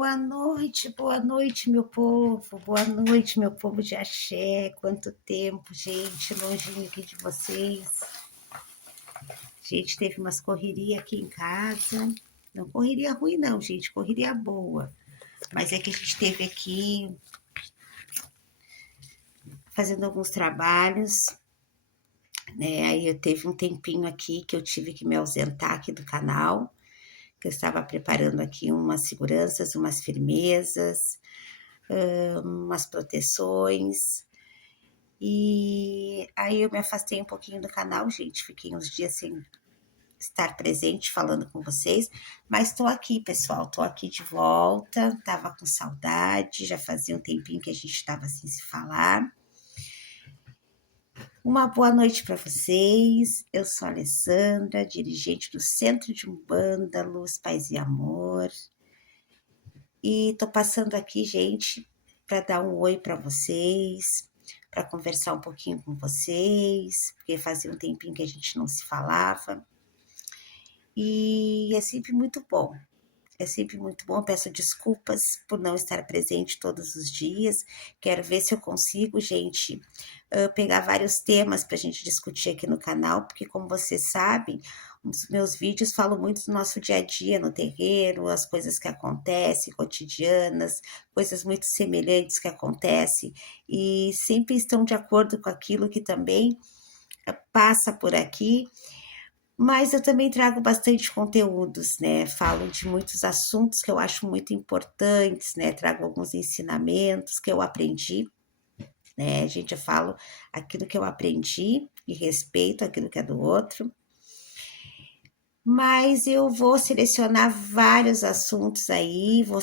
boa noite, meu povo de axé. Quanto tempo, gente, longinho aqui de vocês. Gente, teve umas correrias aqui em casa. Não correria ruim, não, gente, correria boa. Mas é que a gente teve aqui fazendo alguns trabalhos, né? Aí eu teve um tempinho aqui que eu tive que me ausentar aqui do canal, que eu estava preparando aqui umas seguranças, umas firmezas, umas proteções. E aí eu me afastei um pouquinho do canal, gente. Fiquei uns dias sem estar presente falando com vocês, mas tô aqui, pessoal. Tô aqui de volta. Tava com saudade, já fazia um tempinho que a gente tava sem se falar. Uma boa noite para vocês. Eu sou a Alessandra, dirigente do Centro de Umbanda, Luz, Paz e Amor. E tô passando aqui, gente, para dar um oi para vocês, para conversar um pouquinho com vocês, porque fazia um tempinho que a gente não se falava. E é sempre muito bom. É sempre muito bom. Peço desculpas por não estar presente todos os dias. Quero ver se eu consigo, gente, pegar vários temas para a gente discutir aqui no canal, porque, como vocês sabem, os meus vídeos falam muito do nosso dia a dia no terreiro, as coisas que acontecem, cotidianas, coisas muito semelhantes que acontecem, e sempre estão de acordo com aquilo que também passa por aqui. Mas eu também trago bastante conteúdos, né? Falo de muitos assuntos que eu acho muito importantes, né? Trago alguns ensinamentos que eu aprendi, né? Gente, eu falo aquilo que eu aprendi e respeito aquilo que é do outro. Mas eu vou selecionar vários assuntos aí, vou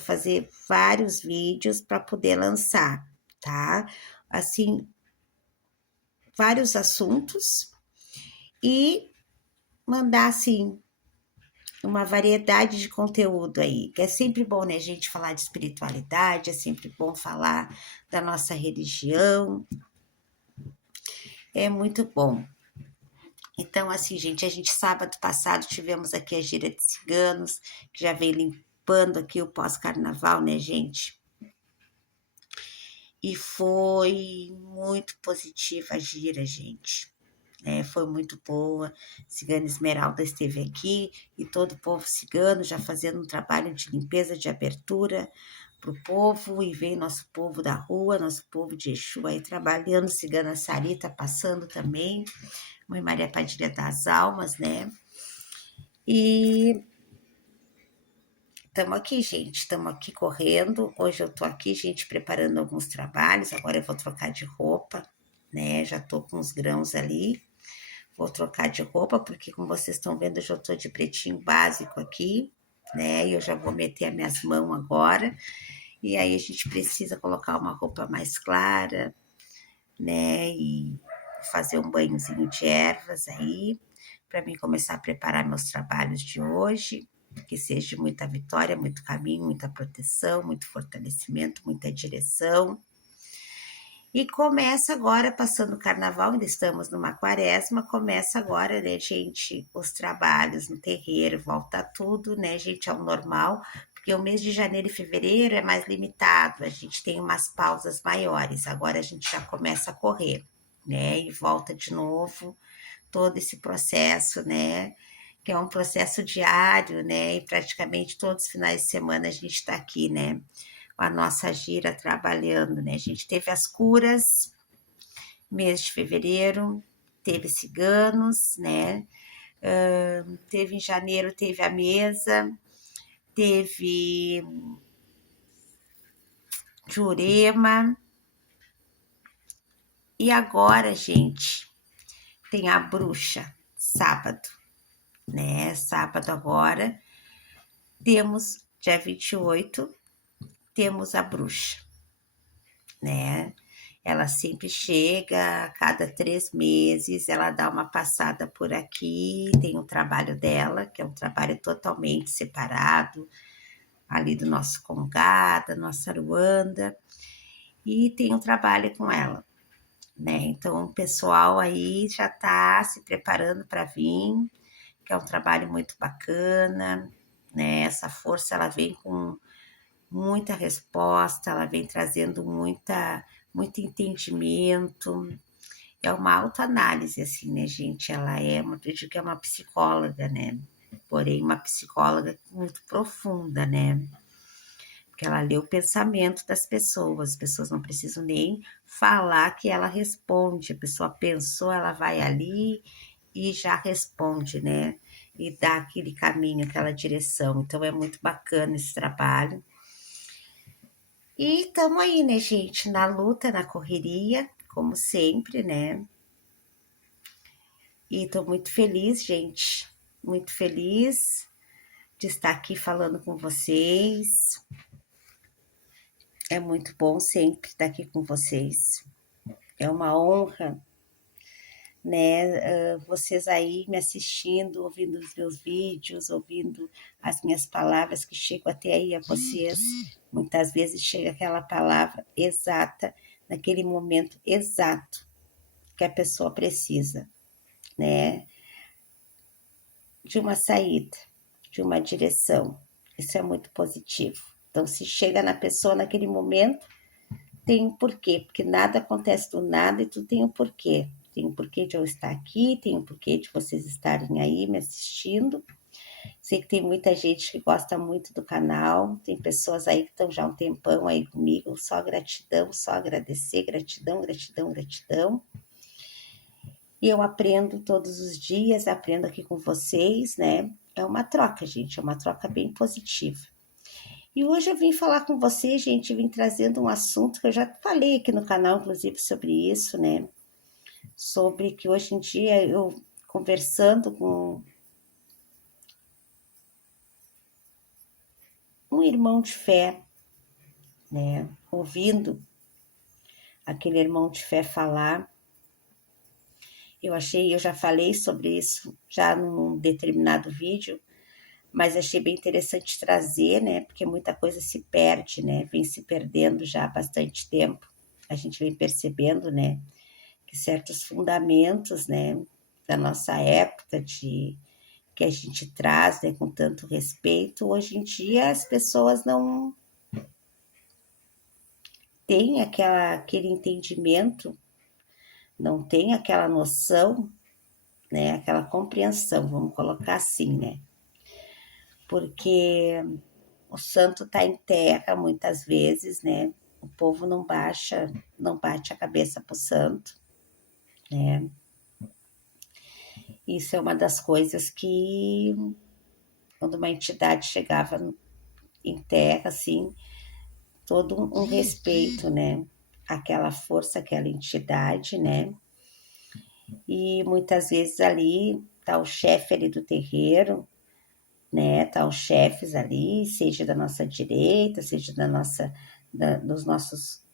fazer vários vídeos para poder lançar, tá? Assim, vários assuntos e mandar assim uma variedade de conteúdo aí, que é sempre bom, né, gente, falar de espiritualidade, é sempre bom falar da nossa religião, é muito bom. Então, assim, gente, sábado passado tivemos aqui a gira de ciganos, que já vem limpando aqui o pós-carnaval, né, gente? E foi muito positiva a gira, gente. Foi muito boa. Cigana Esmeralda esteve aqui e todo o povo cigano já fazendo um trabalho de limpeza, de abertura para o povo, e vem nosso povo da rua, nosso povo de Exu aí trabalhando, Cigana Sarita passando também, Mãe Maria Padilha das Almas, né? E estamos aqui, gente, estamos aqui correndo. Hoje eu tô aqui, gente, preparando alguns trabalhos, agora eu vou trocar de roupa, né? Já tô com os grãos ali. Vou trocar de roupa, porque como vocês estão vendo, eu já tô de pretinho básico aqui, né? E eu já vou meter as minhas mãos agora. E aí a gente precisa colocar uma roupa mais clara, né? E fazer um banhozinho de ervas aí, para mim começar a preparar meus trabalhos de hoje. Que seja muita vitória, muito caminho, muita proteção, muito fortalecimento, muita direção. E começa agora, passando o carnaval, ainda estamos numa quaresma, começa agora, né, gente, os trabalhos no terreiro, volta tudo, né, gente, ao normal, porque o mês de janeiro e fevereiro é mais limitado, a gente tem umas pausas maiores, agora a gente já começa a correr, né, e volta de novo todo esse processo, né, que é um processo diário, né, e praticamente todos os finais de semana a gente está aqui, né, a nossa gira trabalhando, né? A gente teve as curas, mês de fevereiro, teve ciganos, né? Teve em janeiro, teve a mesa, teve Jurema, e agora, gente, tem a bruxa, sábado, né? Sábado agora, temos dia 28, temos a bruxa, né? Ela sempre chega a cada 3 meses, ela dá uma passada por aqui, tem o trabalho dela, que é um trabalho totalmente separado, ali do nosso Congá, da nossa Aruanda, e tem um trabalho com ela, né? Então, o pessoal aí já está se preparando para vir, que é um trabalho muito bacana, né? Essa força, ela vem com muita resposta, ela vem trazendo muito entendimento. É uma autoanálise, assim, né, gente? Ela é, eu digo que é uma psicóloga, né? Porém, uma psicóloga muito profunda, né? Porque ela lê o pensamento das pessoas, as pessoas não precisam nem falar que ela responde. A pessoa pensou, ela vai ali e já responde, né? E dá aquele caminho, aquela direção. Então é muito bacana esse trabalho. E estamos aí, né, gente, na luta, na correria, como sempre, né? E estou muito feliz, gente, muito feliz de estar aqui falando com vocês. É muito bom sempre estar aqui com vocês. É uma honra, né? Vocês aí me assistindo, ouvindo os meus vídeos, ouvindo as minhas palavras que chegam até aí a vocês. Muitas vezes chega aquela palavra exata, naquele momento exato que a pessoa precisa, né? De uma saída, de uma direção. Isso é muito positivo. Então, se chega na pessoa naquele momento, tem um porquê, porque nada acontece do nada e tudo tem um porquê. Tem um porquê de eu estar aqui, tem um porquê de vocês estarem aí me assistindo. Sei que tem muita gente que gosta muito do canal, tem pessoas aí que estão já há um tempão aí comigo, só gratidão, só agradecer, gratidão, gratidão, gratidão. E eu aprendo todos os dias, aprendo aqui com vocês, né? É uma troca, gente, é uma troca bem positiva. E hoje eu vim falar com vocês, gente, vim trazendo um assunto que eu já falei aqui no canal, inclusive, sobre isso, né? Sobre que hoje em dia eu conversando com um irmão de fé, né? Ouvindo aquele irmão de fé falar, eu já falei sobre isso já num determinado vídeo, mas achei bem interessante trazer, né? Porque muita coisa se perde, né? Vem se perdendo já há bastante tempo. A gente vem percebendo, né? Que certos fundamentos, né? Da nossa época, que a gente traz, né? Com tanto respeito, hoje em dia as pessoas não têm aquele entendimento, não têm aquela noção, né? Aquela compreensão, vamos colocar assim, né? Porque o santo está em terra muitas vezes, né? O povo não bate a cabeça pro santo, né? Isso é uma das coisas que, quando uma entidade chegava em terra, assim, todo um respeito, né? Aquela força, aquela entidade, né? E muitas vezes ali tá o chefe ali do terreiro, né? Tá os chefes ali, seja da nossa direita, seja dos nossos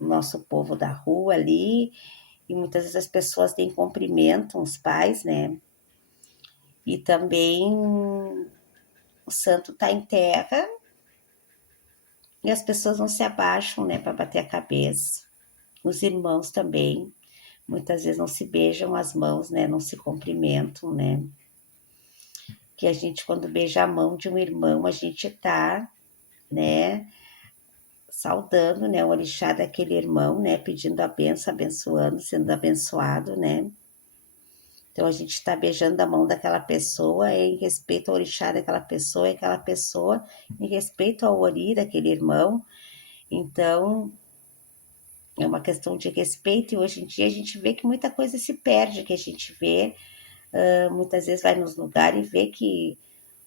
nosso povo da rua ali, e muitas vezes as pessoas nem cumprimentam os pais, né? E também o santo está em terra e as pessoas não se abaixam, né, para bater a cabeça. Os irmãos também, muitas vezes não se beijam as mãos, né, não se cumprimentam, né? Que a gente, quando beija a mão de um irmão, a gente tá, né, saudando, né, o orixá daquele irmão, né, pedindo a benção, abençoando, sendo abençoado, né? Então a gente está beijando a mão daquela pessoa em respeito ao orixá daquela pessoa, e aquela pessoa em respeito ao ori daquele irmão. Então é uma questão de respeito, e hoje em dia a gente vê que muita coisa se perde, que a gente vê, muitas vezes vai nos lugares e vê que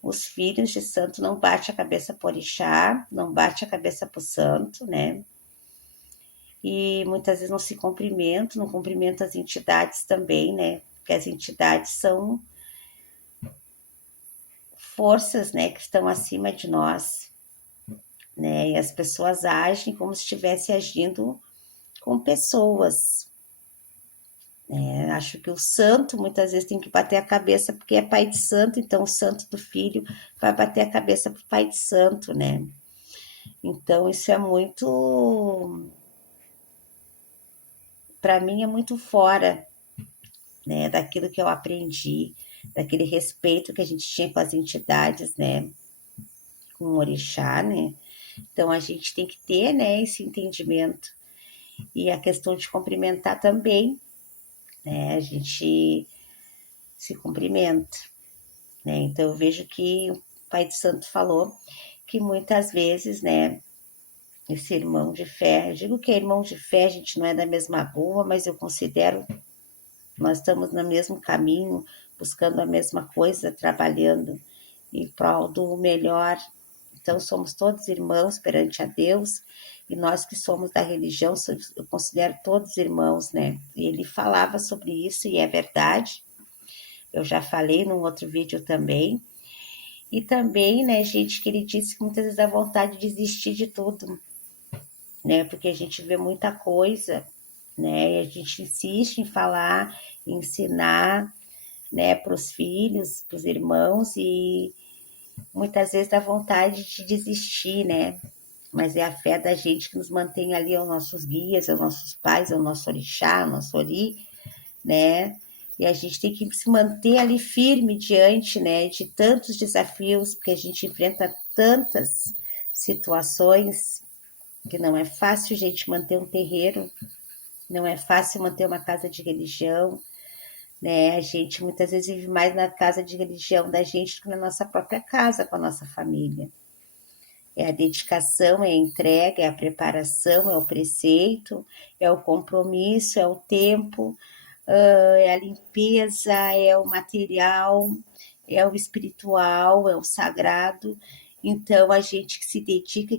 os filhos de santo não bate a cabeça por orixá, não bate a cabeça pro santo, né? E muitas vezes não se cumprimentam, não cumprimentam as entidades também, né? Porque as entidades são forças, né, que estão acima de nós, né? E as pessoas agem como se estivesse agindo com pessoas, né? Acho que o santo muitas vezes tem que bater a cabeça porque é pai de santo, então o santo do filho vai bater a cabeça pro pai de santo, né? Então isso é muito, para mim é muito fora, né, daquilo que eu aprendi, daquele respeito que a gente tinha com as entidades, né? com o orixá, né? Então a gente tem que ter, né, esse entendimento. E a questão de cumprimentar também, né? A gente se cumprimenta, né? Então eu vejo que o Pai de Santo falou que muitas vezes, né, esse irmão de fé, eu digo que é irmão de fé, a gente não é da mesma rua, mas eu considero nós estamos no mesmo caminho, buscando a mesma coisa, trabalhando em prol do melhor. Então, somos todos irmãos perante a Deus, e nós que somos da religião, eu considero todos irmãos, né? E ele falava sobre isso, e é verdade. Eu já falei num outro vídeo também. E também, né, gente, que ele disse que muitas vezes dá vontade de desistir de tudo, né? Porque a gente vê muita coisa, né? E a gente insiste em falar, em ensinar, né, para os filhos, para os irmãos, e muitas vezes dá vontade de desistir, né? Mas é a fé da gente que nos mantém ali, aos nossos guias, aos nossos pais, ao nosso orixá, ao nosso ori, né? E a gente tem que se manter ali firme diante, né, de tantos desafios, porque a gente enfrenta tantas situações que não é fácil, gente, manter um terreiro, não é fácil manter uma casa de religião, né? A gente muitas vezes vive mais na casa de religião da gente do que na nossa própria casa, com a nossa família. É a dedicação, é a entrega, é a preparação, é o preceito, é o compromisso, é o tempo, é a limpeza, é o material, é o espiritual, é o sagrado. Então, a gente que se dedica,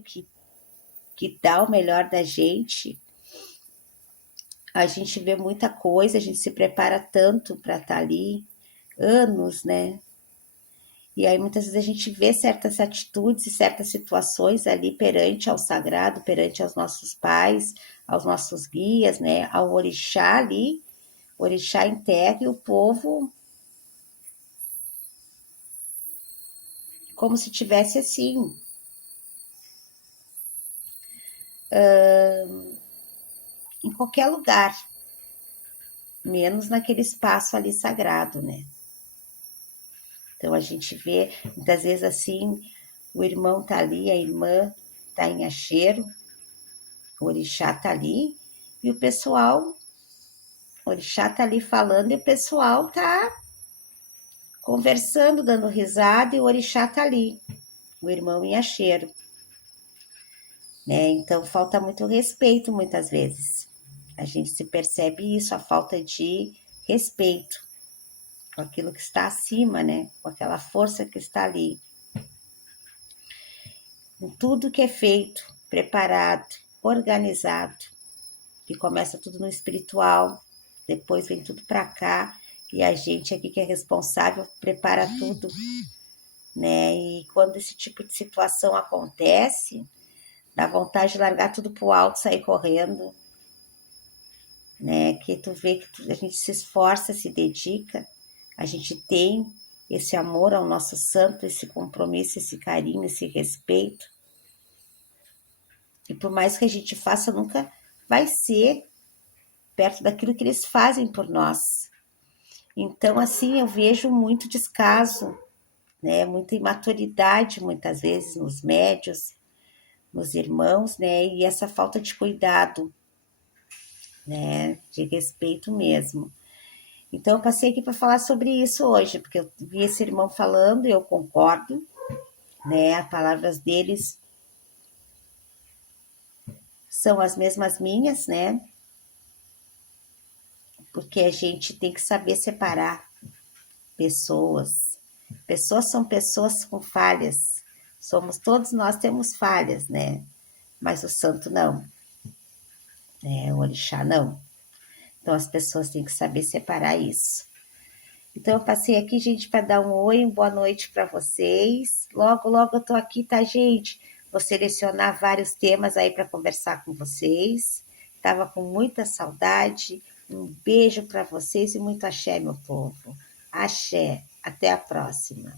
que dá o melhor da gente, a gente vê muita coisa, a gente se prepara tanto para estar ali, anos, né? E aí muitas vezes a gente vê certas atitudes e certas situações ali perante ao sagrado, perante aos nossos pais, aos nossos guias, né? Ao orixá ali, o orixá em terra, e o povo como se tivesse assim, em qualquer lugar, menos naquele espaço ali sagrado, né? Então a gente vê muitas vezes assim, o irmão tá ali, a irmã tá em acheiro, o orixá tá ali, e o pessoal, o orixá tá ali falando e o pessoal tá conversando, dando risada, e o orixá tá ali, o irmão em acheiro, né? Então falta muito respeito muitas vezes. A gente se percebe isso, a falta de respeito com aquilo que está acima, né? Com aquela força que está ali. Com tudo que é feito, preparado, organizado, que começa tudo no espiritual, depois vem tudo para cá, e a gente aqui que é responsável prepara tudo, né? E quando esse tipo de situação acontece, dá vontade de largar tudo pro alto, sair correndo, né? Que tu vê que a gente se esforça, se dedica, a gente tem esse amor ao nosso santo, esse compromisso, esse carinho, esse respeito. E por mais que a gente faça, nunca vai ser perto daquilo que eles fazem por nós. Então, assim, eu vejo muito descaso, né? Muita imaturidade, muitas vezes, nos médios, nos irmãos, né? E essa falta de cuidado, né? De respeito mesmo. Então, eu passei aqui para falar sobre isso hoje, porque eu vi esse irmão falando e eu concordo, né? As palavras deles são as mesmas minhas, né? Porque a gente tem que saber separar pessoas. Pessoas são pessoas com falhas. Todos nós temos falhas, né? Mas o santo não, né? O orixá não. Então as pessoas têm que saber separar isso. Então eu passei aqui, gente, para dar um oi, uma boa noite para vocês. Logo, logo eu tô aqui, tá, gente? Vou selecionar vários temas aí para conversar com vocês. Tava com muita saudade. Um beijo para vocês e muito axé, meu povo. Axé. Até a próxima.